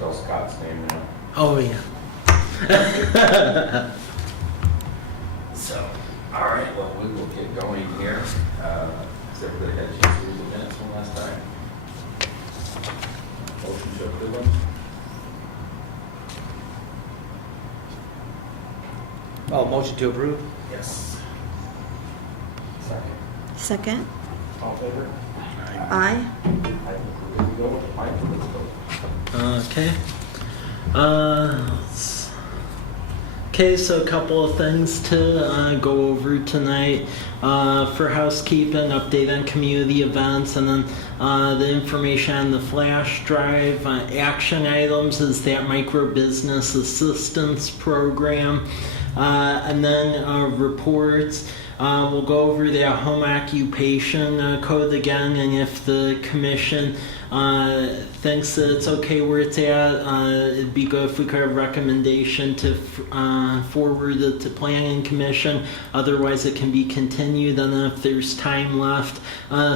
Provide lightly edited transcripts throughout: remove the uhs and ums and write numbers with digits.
spell Scott's name now. Oh, yeah. So, all right, well, we will get going here. Has everybody had a chance to read the minutes from last time? Motion to approve them? Oh, motion to approve? Yes. Second. Second. All in favor? Aye. I think we're good to go with Mike. Let's go. Okay. Okay, so a couple of things to go over tonight. For housekeeping, update on community events, and then the information on the flash drive. Action items is that micro business assistance program. And then reports. We'll go over the home occupation code again, and if the commission thinks that it's okay where it's at, it'd be good if we could have a recommendation to forward it to planning commission. Otherwise, it can be continued, and then if there's time left,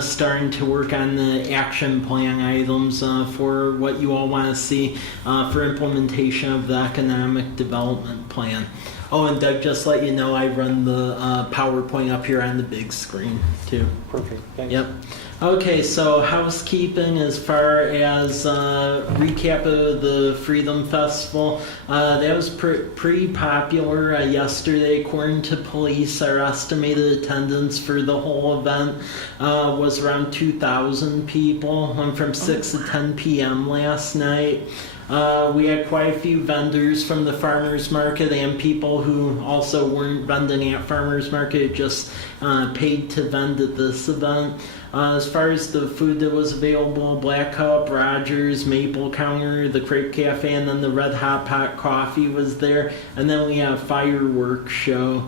starting to work on the action plan items for what you all want to see for implementation of the economic development plan. Oh, and Doug, just let you know, I run the PowerPoint up here on the big screen, too. Perfect, thanks. Yep. Okay, so housekeeping as far as recap of the Freedom Festival. That was pretty popular yesterday. According to police, our estimated attendance for the whole event was around 2,000 people from 6 to 10 p.m. last night. We had quite a few vendors from the farmers market and people who also weren't vending at farmers market, just paid to vend at this event. As far as the food that was available, Black Cup, Rogers, Maple Counter, the Crepe Cafe, and then the Red Hot Pot Coffee was there. And then we have a fireworks show.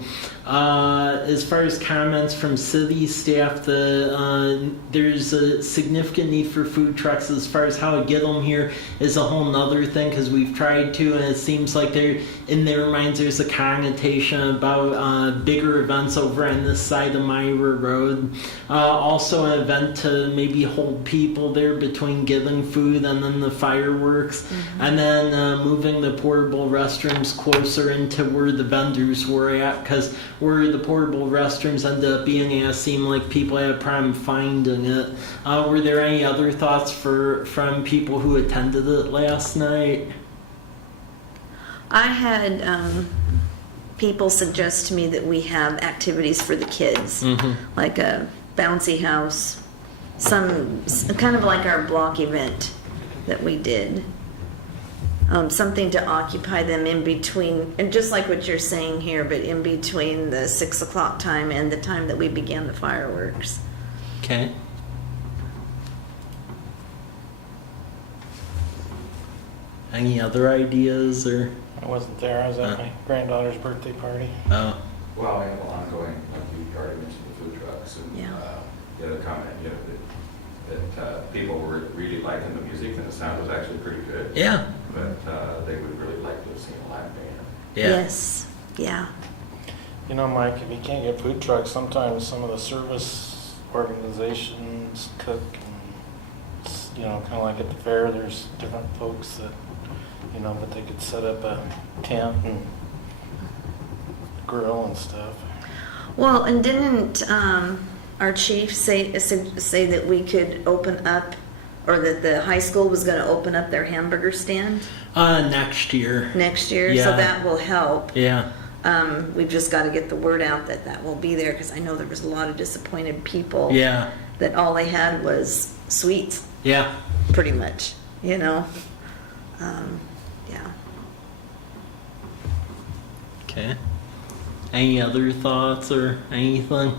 As far as comments from city staff, there's a significant need for food trucks. As far as how to get them here is a whole nother thing, because we've tried to, and it seems like in their minds there's a connotation about bigger events over on this side of Myra Road. Also an event to maybe hold people there between giving food and then the fireworks. Mm-hmm. And then moving the portable restrooms closer into where the vendors were at, because where the portable restrooms ended up being at, it seemed like people had a problem finding it. Were there any other thoughts from people who attended it last night? I had people suggest to me that we have activities for the kids, like a bouncy house, some kind of like our block event that we did. Something to occupy them in between, and just like what you're saying here, but in between the 6 o'clock time and the time that we began the fireworks. Okay. Any other ideas or? I wasn't there. I was at my granddaughter's birthday party. Oh. Well, I have an ongoing, like you already mentioned, the food trucks, and the other comment, that people were really liking the music, and the sound was actually pretty good. Yeah. But they would really like to have seen a live band. Yeah. Yes. Yeah. You know, Mike, if you can't get food trucks, sometimes some of the service organizations cook, and, kind of like at the fair, there's different folks that, but they could set up a tent and grill and stuff. Well, and didn't our chief say that we could open up, or that the high school was going to open up their hamburger stand? Next year. Next year, Yeah. so that will help. Yeah. We've just got to get the word out that will be there, because I know there was a lot of disappointed people. Yeah. That all they had was sweets. Yeah. Pretty much, Yeah. Okay. Any other thoughts or anything?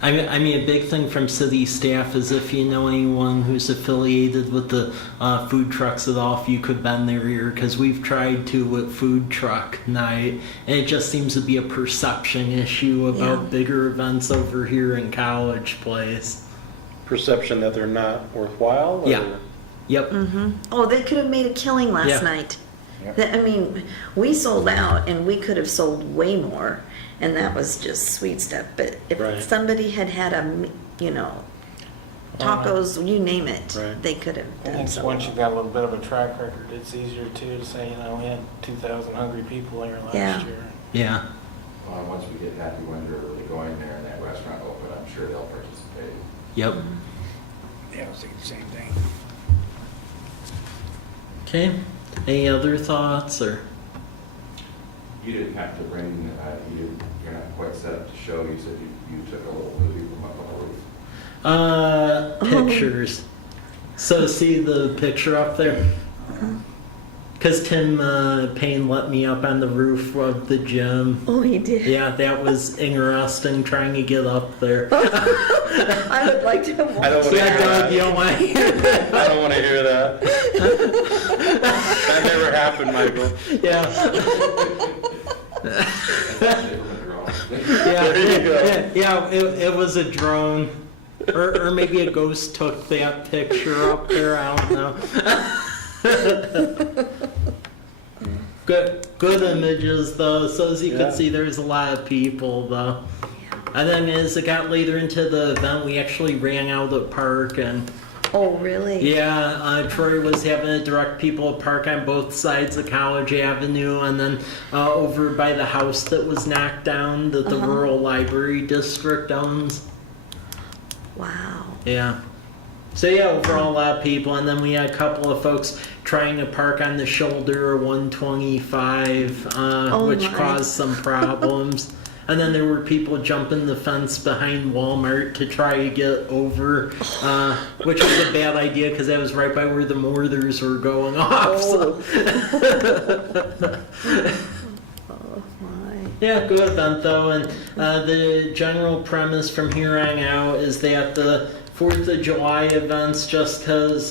I mean, a big thing from city staff is if you know anyone who's affiliated with the food trucks at all, if you could bend their ear, because we've tried to with food truck night, and it just seems to be a perception issue about bigger events over here in College Place. Perception that they're not worthwhile? Or? Yeah. Yep. Mm-hmm. Oh, they could have made a killing last night. I mean, we sold out, and we could have sold way more, and that was just sweet stuff. But if somebody had a, tacos, you name it, Right. they could have I done think so. once you've got a little bit of a track record, it's easier too to say, you know, we had 2,000 hungry people here Yeah. last year. Yeah. Well, once we get happy when they're really going there and that restaurant open, I'm sure they'll participate. Yep. Yeah, I was thinking the same thing. Okay. Any other thoughts or? You didn't have to bring, you're not quite set up to show, you said you took a little movie from up on the roof. Pictures. So see the picture up there? Because Tim Payne let me up on the roof of the gym. Oh, he did? Yeah, that was interesting trying to get up there. I would like to have I don't watched wanna Yeah, hear Doug, that. you don't want to hear that. I don't want to hear that. That never happened, Michael. Yeah. That's actually from a drone. Yeah, There you go. yeah, it was a drone. Or maybe a ghost took that picture up there, I don't know. Good images though, so as you Yeah. can see there's a lot of people though. And then as it got later into the event, we actually ran out of the park and Oh, really? yeah, Troy was having to direct people to park on both sides of College Avenue, and then over by the house that was knocked down that the rural library district owns. Wow. Yeah. So yeah, overall a lot of people, and then we had a couple of folks trying to park on the shoulder of 125, which my. caused some problems. And then there were people jumping the fence behind Walmart to try to get over, which was a bad idea because that was right by where the mortars were going off. So. Oh, my. Yeah, good event though, and the general premise from here on out is that the 4th of July events, just because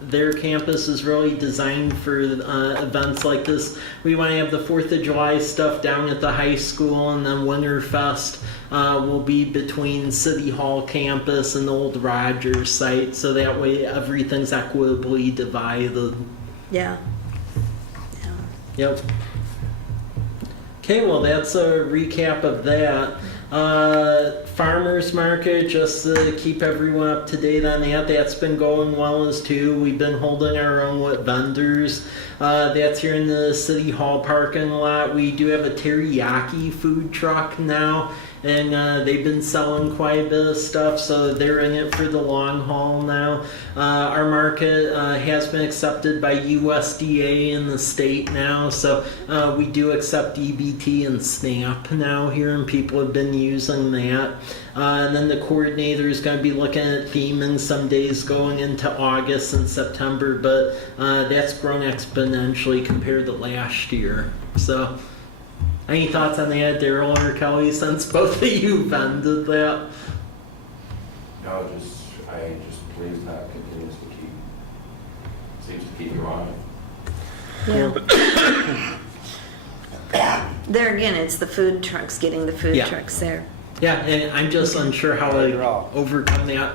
their campus is really designed for events like this, we want to have the 4th of July stuff down at the high school, and then Winterfest will be between City Hall campus and the old Rogers site, so that way everything's equitably divided. Yeah. Yeah. Yep. Okay, well that's a recap of that. Farmers market, just to keep everyone up to date on that, that's been going well as too. We've been holding our own with vendors. That's here in the City Hall parking lot. We do have a teriyaki food truck now, and they've been selling quite a bit of stuff, so they're in it for the long haul now. Our market has been accepted by USDA in the state now, so we do accept EBT and SNAP now here, and people have been using that. And then the coordinator is going to be looking at theming some days going into August and September, but that's grown exponentially compared to last year. So, any thoughts on that, Daryl or Kelly, since both of you vended that? No, I just please that continues to seems to keep growing. Yeah. There again, it's the food trucks, getting the food Yeah. trucks there. Yeah, and I'm just unsure how to You're off. overcome that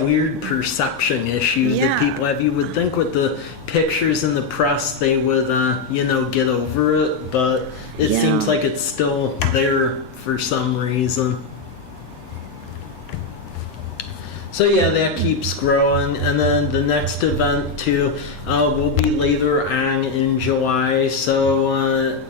weird perception issue Yeah. that people have. You would think with the pictures in the press they would, get over it, but it Yeah. seems like it's still there for some reason. So yeah, that keeps growing, and then the next event too will be later on in July. So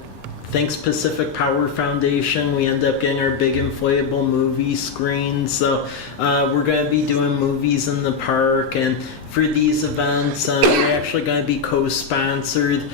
thanks Pacific Power Foundation, we end up getting our big inflatable movie screen. So we're going to be doing movies in the park, and for these events, we're actually going to be co-sponsored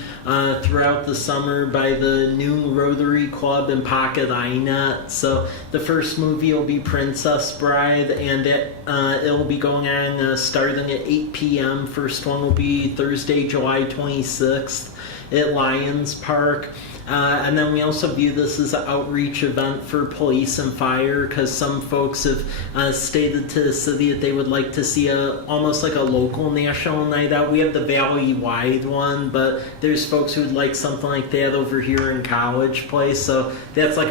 throughout the summer by the new Rotary Club and Pocket INET. So the first movie will be Princess Bride, and it'll be going on starting at 8 p.m. First one will be Thursday, July 26th at Lions Park. And then we also view this as an outreach event for police and fire, because some folks have stated to the city that they would like to see almost like a local national night out. We have the valley-wide one, but there's folks who would like something like that over here in College Place. So that's like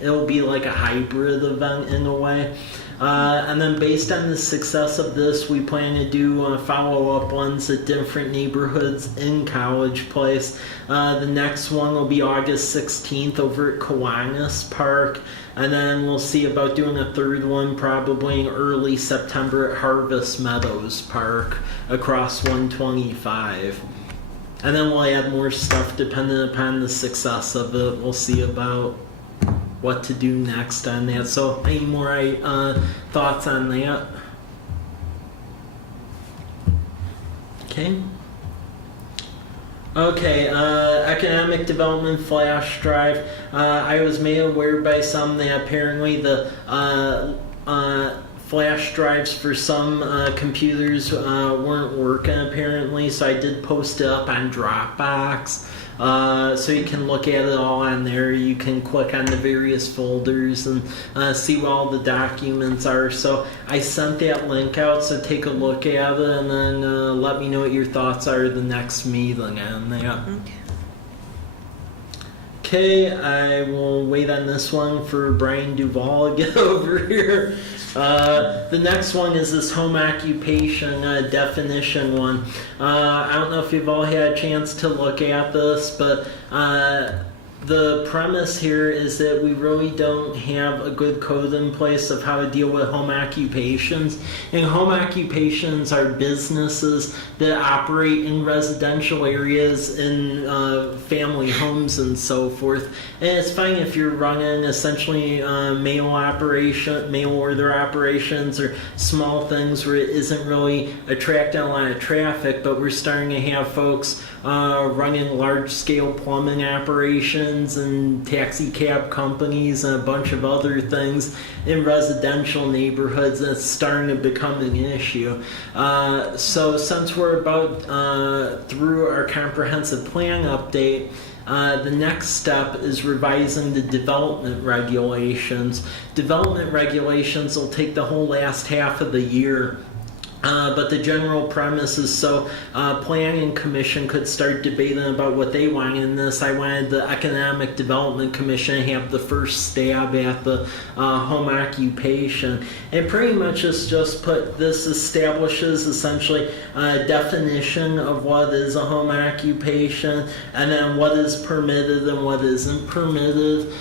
it'll be like a hybrid event in a way. And then based on the success of this, we plan to do follow-up ones at different neighborhoods in College Place. The next one will be August 16th over at Kiwanis Park. And then we'll see about doing a third one probably in early September at Harvest Meadows Park across 125. And then we'll add more stuff depending upon the success of it. We'll see about what to do next on that. So any more thoughts on that? Okay, economic development flash drive. I was made aware by some that apparently the flash drives for some computers weren't working apparently, so I did post it up on Dropbox. So you can look at it all on there. You can click on the various folders and see what all the documents are. So I sent that link out, so take a look at it and then let me know what your thoughts are the next meeting on that. Okay, I will wait on this one for Brian Duvall to get over here. The next one is this home occupation definition one. I don't know if you've all had a chance to look at this, but the premise here is that we really don't have a good code in place of how to deal with home occupations. And home occupations are businesses that operate in residential areas, in family homes and so forth. And it's fine if you're running essentially mail order operations or small things where it isn't really attracting a lot of traffic, but we're starting to have folks running large-scale plumbing operations and taxi cab companies and a bunch of other things in residential neighborhoods, and it's starting to become an issue. So since we're about through our comprehensive plan update, the next step is revising the development regulations. Development regulations will take the whole last half of the year. But the general premise is so Planning Commission could start debating about what they want in this. I wanted the Economic Development Commission to have the first stab at the home occupation. And pretty much it's just this establishes essentially a definition of what is a home occupation and then what is permitted and what isn't permitted.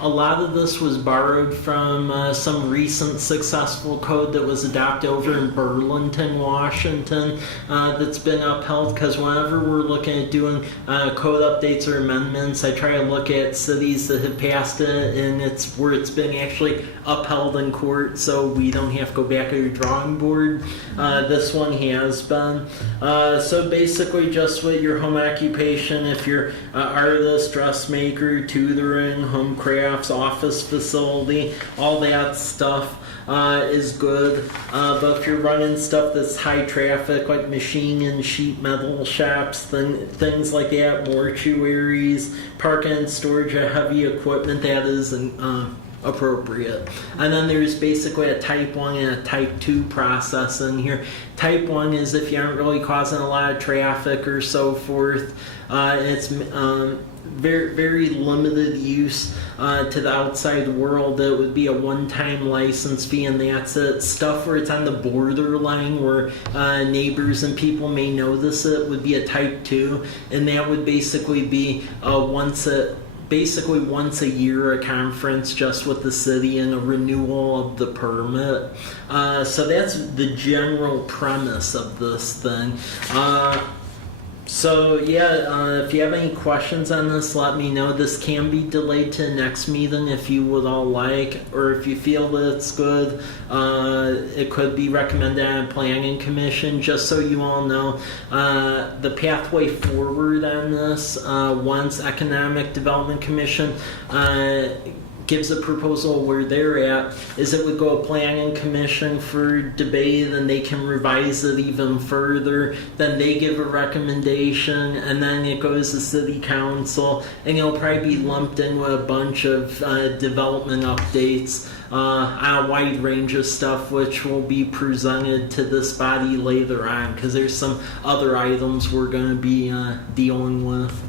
A lot of this was borrowed from some recent successful code that was adopted over in Burlington, Washington, that's been upheld, because whenever we're looking at doing code updates or amendments, I try to look at cities that have passed it and it's where it's been actually upheld in court, so we don't have to go back to the drawing board. This one has been. So basically just with your home occupation, if you're an artist, dressmaker, tutoring, home craft, office facility, all that stuff is good. But if you're running stuff that's high traffic, like machine and sheet metal shops, things like that, mortuaries, parking and storage of heavy equipment, that is appropriate. And then there's basically a type 1 and a type 2 process in here. Type 1 is if you aren't really causing a lot of traffic or so forth. It's very, very limited use to the outside world. It would be a one-time license fee and that's it. Stuff where it's on the borderline where neighbors and people may notice it would be a type 2, and that would basically be once a year a conference just with the city and a renewal of the permit. So that's the general premise of this thing. So yeah, if you have any questions on this, let me know. This can be delayed to the next meeting if you would all like, or if you feel that it's good, it could be recommended on a planning commission. Just so you all know, the pathway forward on this, once Economic Development Commission gives a proposal where they're at, is it would go to planning commission for debate, and they can revise it even further, then they give a recommendation, and then it goes to city council, and it'll probably be lumped in with a bunch of development updates on a wide range of stuff, which will be presented to this body later on, because there's some other items we're going to be dealing with.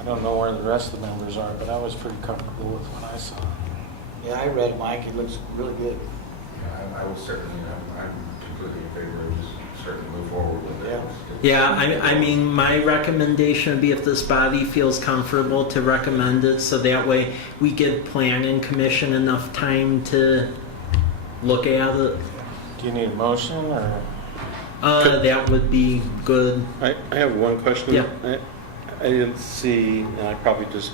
I don't know where the rest of the members are, but I was pretty comfortable with what I saw. Yeah, I read Mike, it looks really good. I will certainly, I'm completely in favor of just starting to move forward with it. Yeah, I mean, my recommendation would be if this body feels comfortable to recommend it, so that way we give planning commission enough time to look at it. Do you need a motion or? That would be good. I have one question. Yeah. I didn't see, and I probably just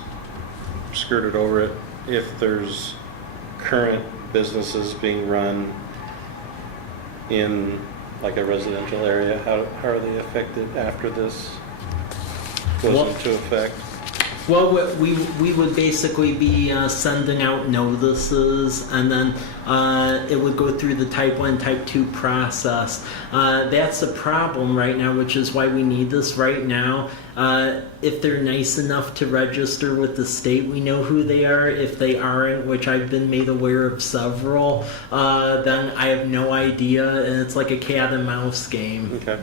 skirted over it, if there's current businesses being run in like a residential area, how are they affected after this goes into effect? Well, we would basically be sending out notices, and then it would go through the type 1, type 2 process. That's a problem right now, which is why we need this right now. If they're nice enough to register with the state, we know who they are. If they aren't, which I've been made aware of several, then I have no idea, and it's like a cat and mouse game. Okay.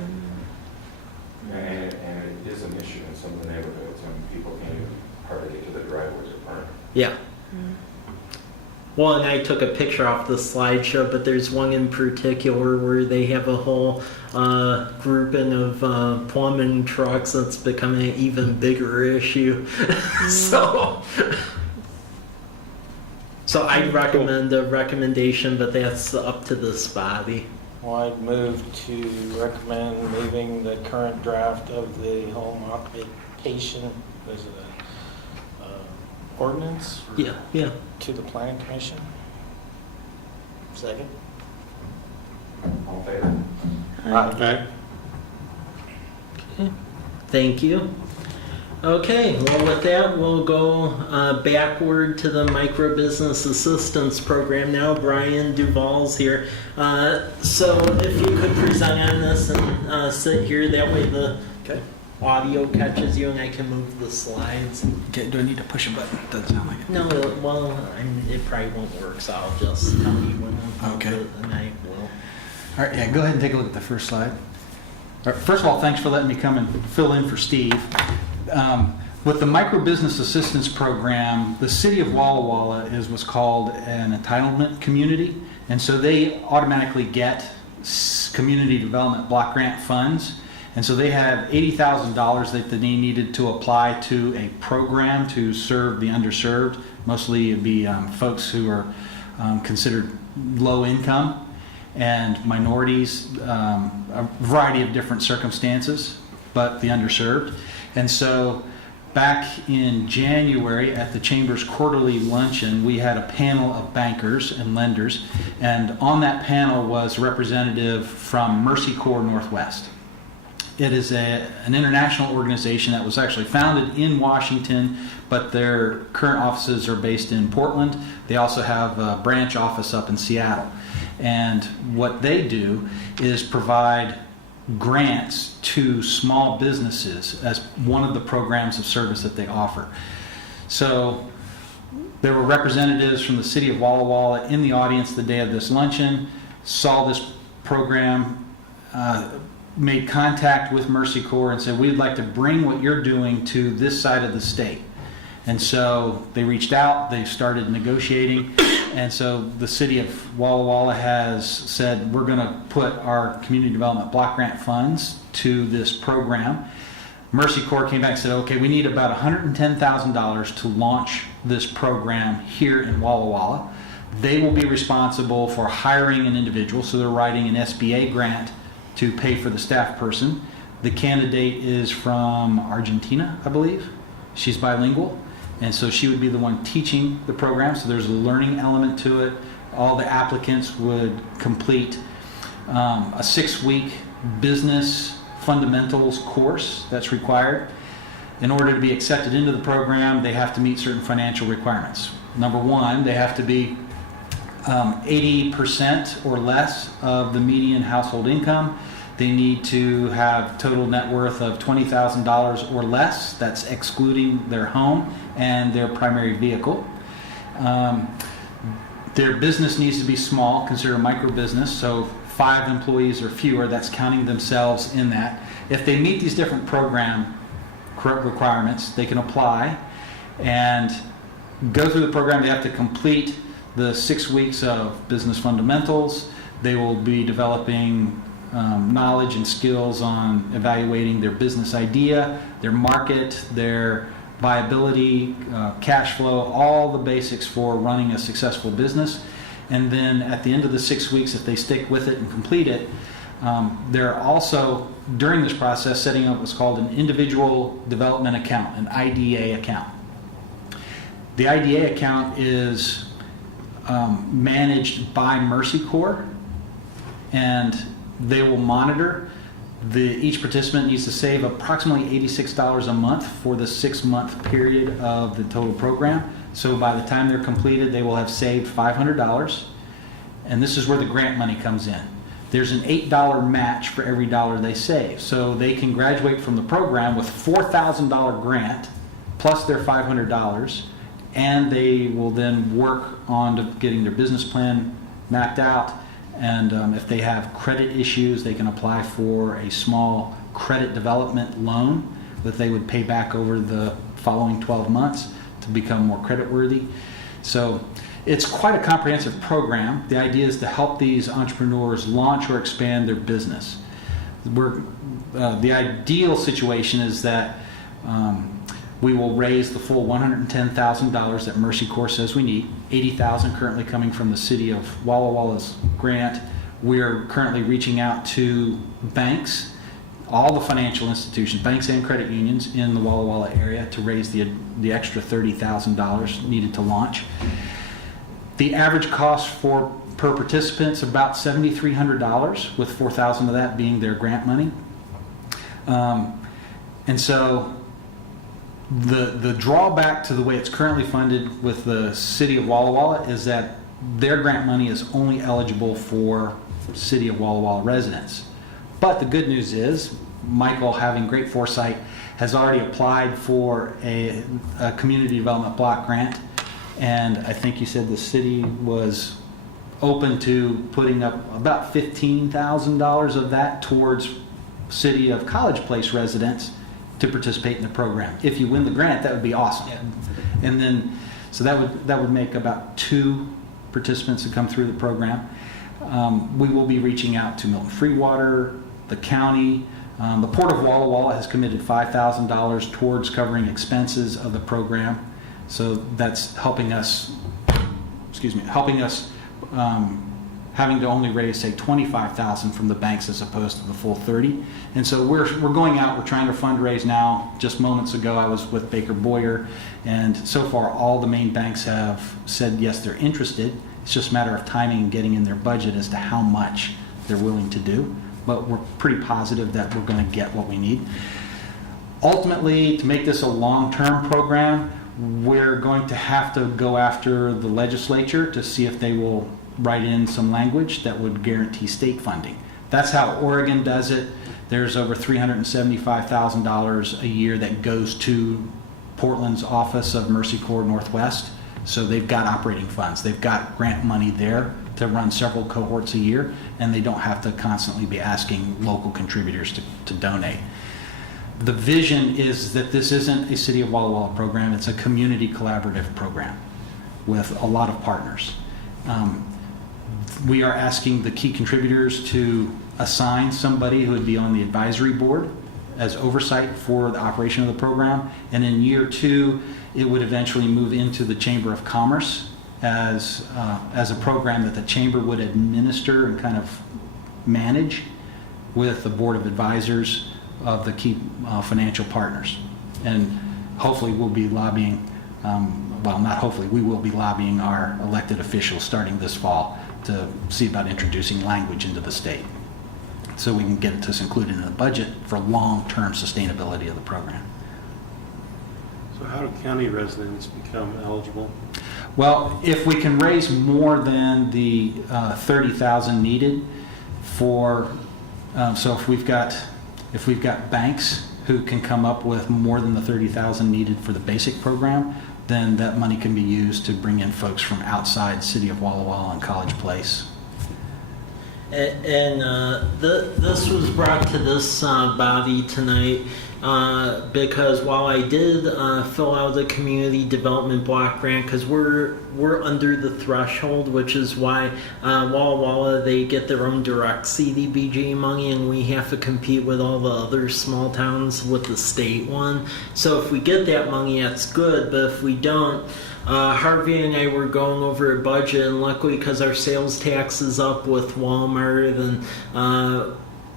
And it is an issue in some of the neighborhoods, and people can't even hardly get to the driveways or park. Yeah. Well, and I took a picture off the slideshow, but there's one in particular where they have a whole grouping of plumbing trucks that's becoming an even bigger issue. So I'd recommend a recommendation, but that's up to this body. Well, I'd move to recommend moving the current draft of the home occupation, is it a ordinance? Yeah. To the planning commission. Second? All in favor? Aye. Thank you. Okay, well with that, we'll go backward to the micro business assistance program now. Brian Duvall's here. So if you could present on this and sit here, that way the audio catches you and I can move the slides. Okay, do I need to push a button? Doesn't sound like it. No, well, it probably won't work, so I'll just tell you when I'll Okay. do it, and I will. All right, yeah, go ahead and take a look at the first slide. All right, first of all, thanks for letting me come and fill in for Steve. With the Micro Business Assistance Program, the city of Walla Walla is what's called an entitlement community, and so they automatically get community development block grant funds. And so they have $80,000 that they needed to apply to a program to serve the underserved. Mostly it'd be folks who are considered low income and minorities, a variety of different circumstances, but the underserved. And so back in January at the Chamber's quarterly luncheon, we had a panel of bankers and lenders, and on that panel was a representative from Mercy Corps Northwest. It is an international organization that was actually founded in Washington, but their current offices are based in Portland. They also have a branch office up in Seattle. And what they do is provide grants to small businesses as one of the programs of service that they offer. So there were representatives from the city of Walla Walla in the audience the day of this luncheon, saw this program, made contact with Mercy Corps and said, we'd like to bring what you're doing to this side of the state. And so they reached out, they started negotiating, and so the city of Walla Walla has said, we're going to put our community development block grant funds to this program. Mercy Corps came back and said, okay, we need about $110,000 to launch this program here in Walla Walla. They will be responsible for hiring an individual, so they're writing an SBA grant to pay for the staff person. The candidate is from Argentina, I believe. She's bilingual, and so she would be the one teaching the program, so there's a learning element to it. All the applicants would complete a 6-week business fundamentals course that's required. In order to be accepted into the program, they have to meet certain financial requirements. Number one, they have to be 80% or less of the median household income. They need to have total net worth of $20,000 or less. That's excluding their home and their primary vehicle. Their business needs to be small, considered a micro business, so 5 employees or fewer. That's counting themselves in that. If they meet these different program requirements. They can apply and go through the program. They have to complete the 6 weeks of business fundamentals. They will be developing knowledge and skills on evaluating their business idea, their market, their viability, cash flow, all the basics for running a successful business. And then at the end of the 6 weeks, if they stick with it and complete it, they're also, during this process, setting up what's called an individual development account, an IDA account. The IDA account is managed by Mercy Corps, and they will monitor. Each participant needs to save approximately $86 a month for the 6-month period of the total program. So by the time they're completed, they will have saved $500. And this is where the grant money comes in. There's an $8 match for every dollar they save. So they can graduate from the program with $4,000 grant plus their $500, and they will then work on to getting their business plan mapped out. And if they have credit issues, they can apply for a small credit development loan that they would pay back over the following 12 months to become more credit worthy. So it's quite a comprehensive program. The idea is to help these entrepreneurs launch or expand their business. The ideal situation is that we will raise the full $110,000 that Mercy Corps says we need, $80,000 currently coming from the city of Walla Walla's grant. We're currently reaching out to banks, all the financial institutions, banks and credit unions in the Walla Walla area to raise the extra $30,000 needed to launch. The average cost per participant is about $7,300, with $4,000 of that being their grant money. And so the drawback to the way it's currently funded with the city of Walla Walla is that their grant money is only eligible for city of Walla Walla residents. But the good news is Michael, having great foresight, has already applied for a community development block grant, and I think you said the city was open to putting up about $15,000 of that towards city of College Place residents to participate in the program. If you win the grant, that would be awesome. Yeah. And then, so that would make about 2 participants to come through the program. We will be reaching out to Milton Freewater, the county. The Port of Walla Walla has committed $5,000 towards covering expenses of the program. So that's helping us having to only raise, say, $25,000 from the banks as opposed to the full $30,000. And so we're going out, we're trying to fundraise now. Just moments ago, I was with Baker Boyer, and so far all the main banks have said yes, they're interested. It's just a matter of timing and getting in their budget as to how much they're willing to do. But we're pretty positive that we're going to get what we need. Ultimately, to make this a long-term program, we're going to have to go after the legislature to see if they will write in some language that would guarantee state funding. That's how Oregon does it. There's over $375,000 a year that goes to Portland's office of Mercy Corps Northwest. So they've got operating funds. They've got grant money there to run several cohorts a year, and they don't have to constantly be asking local contributors to donate. The vision is that this isn't a City of Walla Walla program. It's a community collaborative program with a lot of partners. We are asking the key contributors to assign somebody who would be on the advisory board as oversight for the operation of the program. And in year 2, it would eventually move into the Chamber of Commerce as a program that the Chamber would administer and kind of manage with the board of advisors of the key financial partners. And hopefully we'll be lobbying, we will be lobbying our elected officials starting this fall to see about introducing language into the state so we can get this included in the budget for long-term sustainability of the program. So how do county residents become eligible? Well, if we can raise more than the $30,000 needed for, so if we've got banks who can come up with more than the $30,000 needed for the basic program, then that money can be used to bring in folks from outside City of Walla Walla and College Place. And this was brought to this body tonight because while I did fill out the community development block grant, because we're under the threshold, which is why Walla Walla, they get their own direct CDBG money, and we have to compete with all the other small towns with the state one. So if we get that money, that's good, but if we don't, Harvey and I were going over a budget, and luckily because our sales tax is up with Walmart, and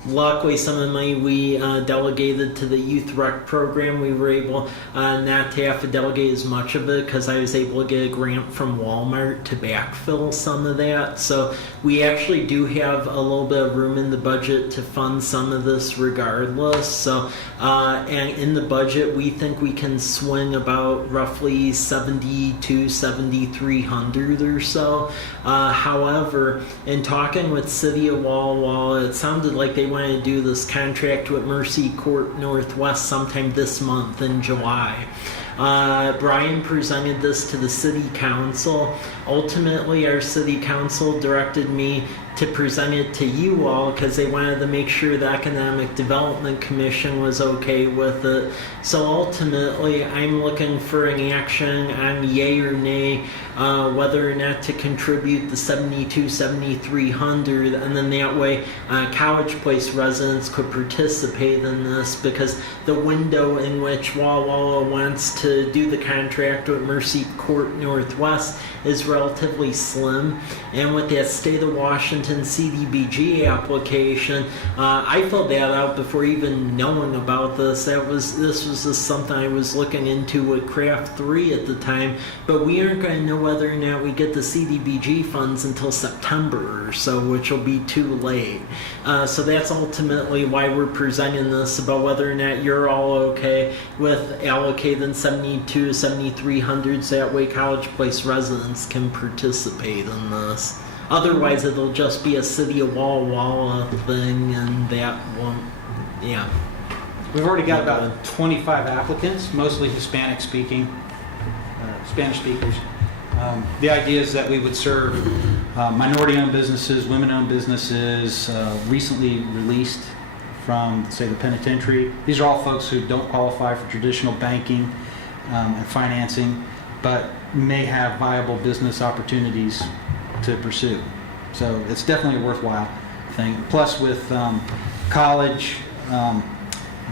luckily some of the money we delegated to the youth rec program, we were able not to have to delegate as much of it because I was able to get a grant from Walmart to backfill some of that. So we actually do have a little bit of room in the budget to fund some of this regardless. So and in the budget, we think we can swing about roughly 7,300 or so. However, in talking with City of Walla Walla, it sounded like they wanted to do this contract with Mercy Court Northwest sometime this month in July. Brian presented this to the city council. Ultimately, our city council directed me to present it to you all because they wanted to make sure the Economic Development Commission was okay with it. So ultimately, I'm looking for an action on yay or nay, whether or not to contribute the $7,300, and then that way College Place residents could participate in this, because the window in which Walla Walla wants to do the contract with Mercy Court Northwest is relatively slim. And with that State of Washington CDBG application, I filled that out before even knowing about this. This was just something I was looking into with Craft 3 at the time, but we aren't going to know whether or not we get the CDBG funds until September or so, which will be too late. So that's ultimately why we're presenting this, about whether or not you're all okay with allocating 7,300 so that way College Place residents can participate in this. Otherwise, it'll just be a City of Walla Walla thing, and that won't, yeah. We've already got about 25 applicants, mostly Hispanic speaking, Spanish speakers. The idea is that we would serve minority-owned businesses, women-owned businesses, recently released from, say, the penitentiary. These are all folks who don't qualify for traditional banking and financing, but may have viable business opportunities to pursue. So it's definitely a worthwhile thing. Plus with college,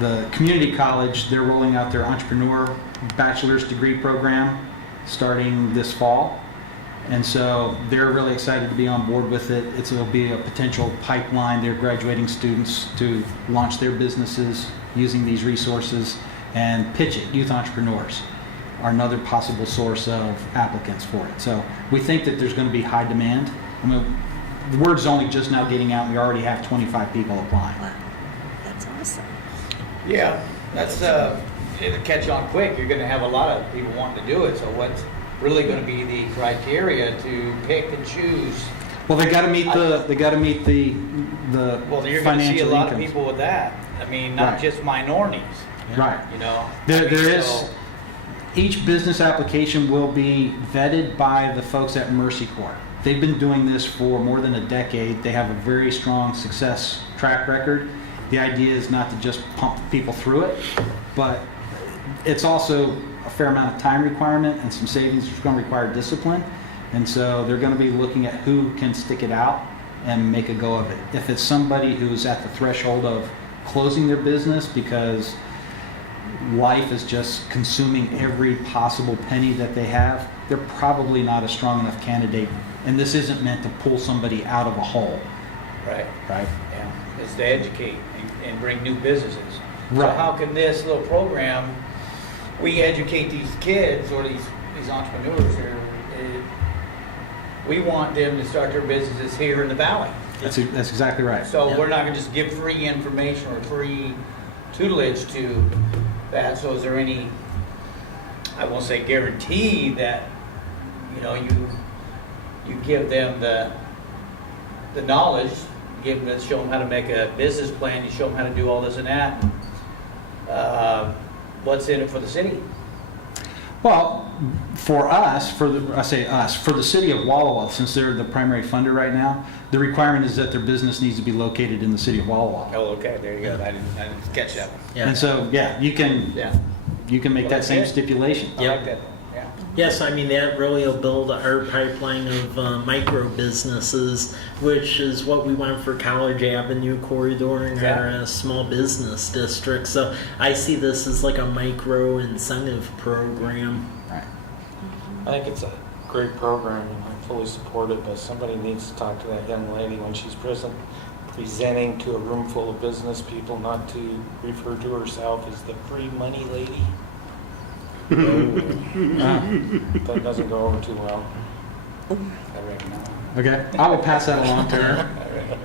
the community college, they're rolling out their entrepreneur bachelor's degree program starting this fall. And so they're really excited to be on board with it. It'll be a potential pipeline. They're graduating students to launch their businesses using these resources and pitch it. Youth entrepreneurs are another possible source of applicants for it. So we think that there's going to be high demand. I mean, the word's only just now getting out. We already have 25 people applying. Wow, that's awesome. Yeah, that's it'll catch on quick. You're going to have a lot of people wanting to do it. So what's really going to be the criteria to pick and choose? Well, they got to meet the Well, you're going to see a financial lot of incomes. people with that. I mean, not Right. just minorities. Right. You know, There I mean, is. so- Each business application will be vetted by the folks at Mercy Court. They've been doing this for more than a decade. They have a very strong success track record. The idea is not to just pump people through it, but it's also a fair amount of time requirement and some savings. It's going to require discipline. And so they're going to be looking at who can stick it out and make a go of it. If it's somebody who's at the threshold of closing their business because life is just consuming every possible penny that they have, they're probably not a strong enough candidate. And this isn't meant to pull somebody out of a hole, Right. right? Yeah. It's to educate and bring new businesses. So Right. how can this little program, we educate these kids or these entrepreneurs here, we want them to start their businesses here in the valley. That's exactly right. So Yeah. we're not gonna just give free information or free tutelage to that. So is there any, I won't say guarantee that, you know, you give them the knowledge, show them how to make a business plan, you show them how to do all this and that. What's in it for the city? Well, for us, I say us, for the city of Walla Walla, since they're the primary funder right now, the requirement is that their business needs to be located in the city of Walla Walla. Oh, okay, there you go. I didn't catch that one. Yeah. And so, yeah, you can make that same stipulation. I like that one, yeah. Yes, I mean, that really will build our pipeline of micro businesses, which is what we want for College Avenue corridor and our small business district. So I see this as like a micro incentive program. Right. I think it's a great program, and I fully support it, but somebody needs to talk to that young lady when she's presenting to a room full of business people, not to refer to herself as the free money lady. That doesn't go over too well. I reckon not. Okay, I will pass that along to her. I reckon.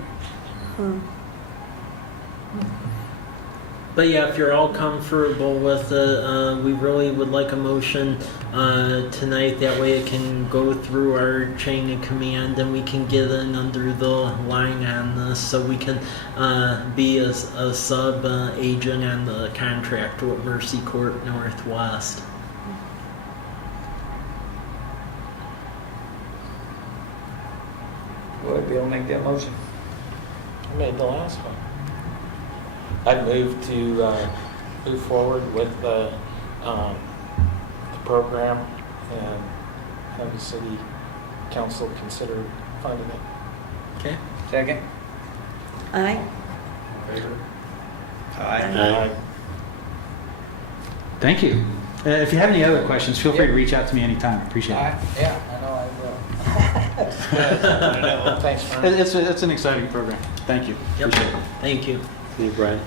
But yeah, if you're all comfortable with it, we really would like a motion tonight. That way it can go through our chain of command and we can get in under the line on this, so we can be a sub agent on the contract with Mercy Court Northwest. Would Bill make that motion? I made the last one. I'd move to move forward with the program and have the city council consider funding it. Okay. Second? Aye. Aye. Thank you. If you have any other questions, feel free to reach out to me anytime. Appreciate it. Yeah, I know I will. Thanks, Vern. It's an exciting program. Thank you. Yep. Appreciate it. Thank you. Thank you, Brian.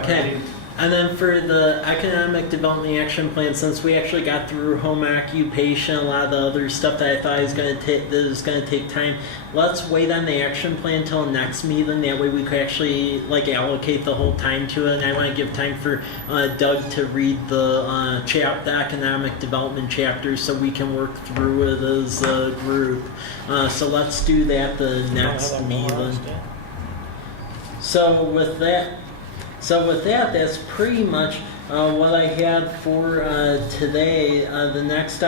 Okay. And then for the Economic Development Action Plan, since we actually got through home occupation, a lot of the other stuff that I thought was going to take time, let's wait on the action plan until next meeting. That way we could actually allocate the whole time to it. And I want to give time for Doug to read the economic development chapter so we can work through it as a group. So let's do that the next meeting. So with that, that's pretty much what I had for today. The next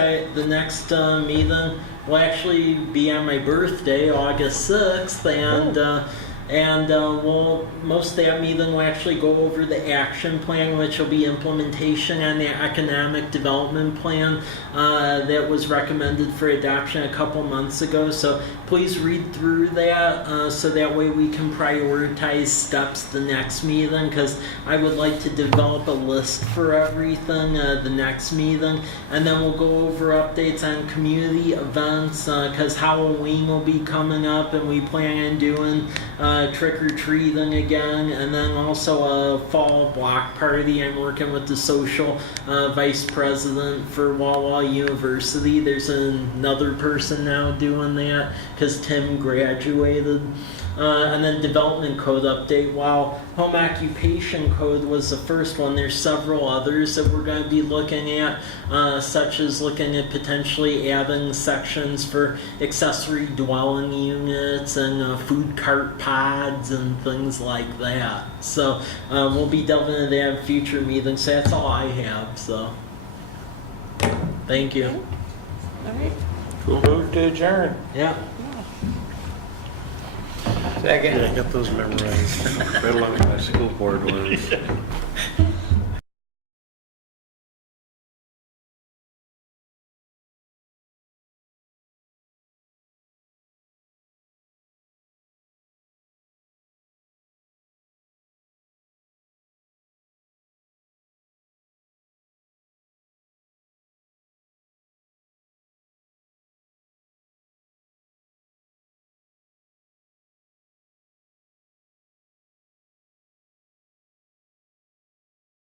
meeting will actually be on my birthday, August 6th, and most of that meeting will actually go over the action plan, which will be implementation on the economic development plan that was recommended for adoption a couple months ago. So please read through that so that way we can prioritize steps the next meeting, because I would like to develop a list for everything the next meeting, and then we'll go over updates on community events, because Halloween will be coming up and we plan on doing trick-or-treating again, and then also a fall block party. I'm working with the social vice president for Walla University. There's another person now doing that because Tim graduated. And then development code update. While home occupation code was the first one, there's several others that we're going to be looking at, such as looking at potentially adding sections for accessory dwelling units and food cart pods and things like that. So we'll be delving into that in future meetings. So that's all I have. So thank you. All right. Move to adjourn. Yeah. Second? Yeah, I got those memorized. Right along with my school board ones.